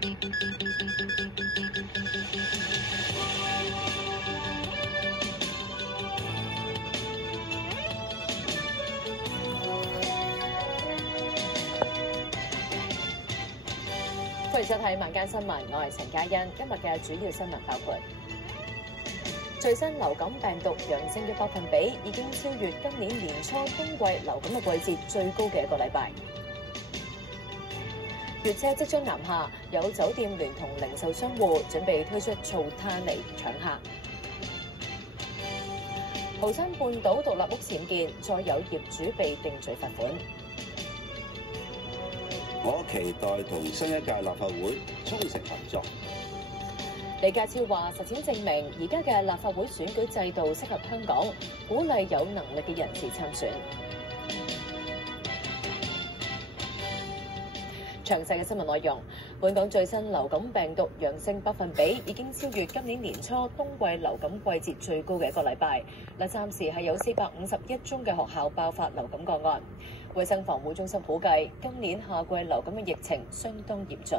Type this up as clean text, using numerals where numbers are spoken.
歡迎收睇晚間新聞，我係陳嘉欣。今日嘅主要新聞包括：最新流感病毒陽性嘅百分比已經超越今年年初冬季流感嘅季節最高嘅一個禮拜。粵車即將南下，有酒店聯同零售商戶準備推出措攤嚟搶客。豪山半島獨立屋僭建，再有業主被定罪罰款。我期待同新一屆立法會衷誠合作。李家超話：實踐證明，而家嘅立法會選舉制度適合香港，鼓勵有能力嘅人士參選。詳細嘅新聞內容，本港最新流感病毒陽性百分比已經超越今年年初冬季流感季節最高嘅一個禮拜。暫時係有451宗嘅學校爆發流感個案。衛生防護中心估計，今年夏季流感嘅疫情相當嚴峻。